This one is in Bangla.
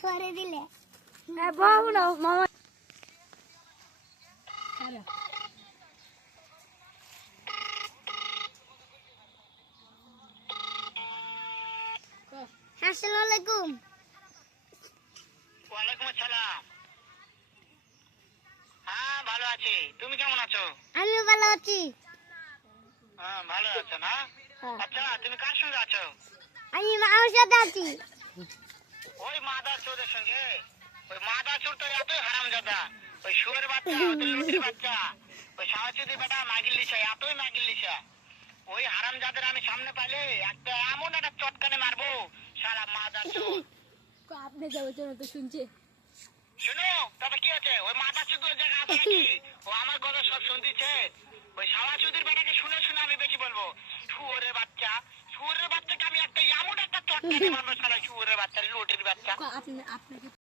সরে দিলে বাবু না মামা আসসালামু আলাইকুম। ওয়ালাইকুম আসসালাম। হ্যাঁ ভালো আছি, তুমি কেমন আছো? আমিও ভালো আছি। হ্যাঁ ভালো আছো না? আচ্ছা তুমি কার সঙ্গে আছো? আমি মামার সাথে আছি। ওই মাদার চোরের সঙ্গে? ওই মাদার চোর তো এতই হারামজাদা, ওই শুয়োর বাচ্চা, ওই লুটির বাচ্চা, ওই সাওয়াচুদি বেটা মাগির লিসা, এতই মাগির লিসা। ওই হারামজাদের আমি সামনে পাইলে একটা এমন একটা চটকানে মারবো, সারা মাদার চোর। আপনি যাবো তো শুনছে। শুনো তবে কি আছে, ওই মাদার চোর জায়গা আছে নাকি? ও আমার কথা সব শুনতেছে। ওই সাওয়াচুদির বেটাকে শুনে শুনে আমি বেশি বলবো, শুয়োরের বাচ্চা, শুয়োরের বাচ্চাকে আমি একটা এমন একটা চটকানে মারবো, সারা শুয়োরের বাচ্চা, লুটির বাচ্চা। আপনাকে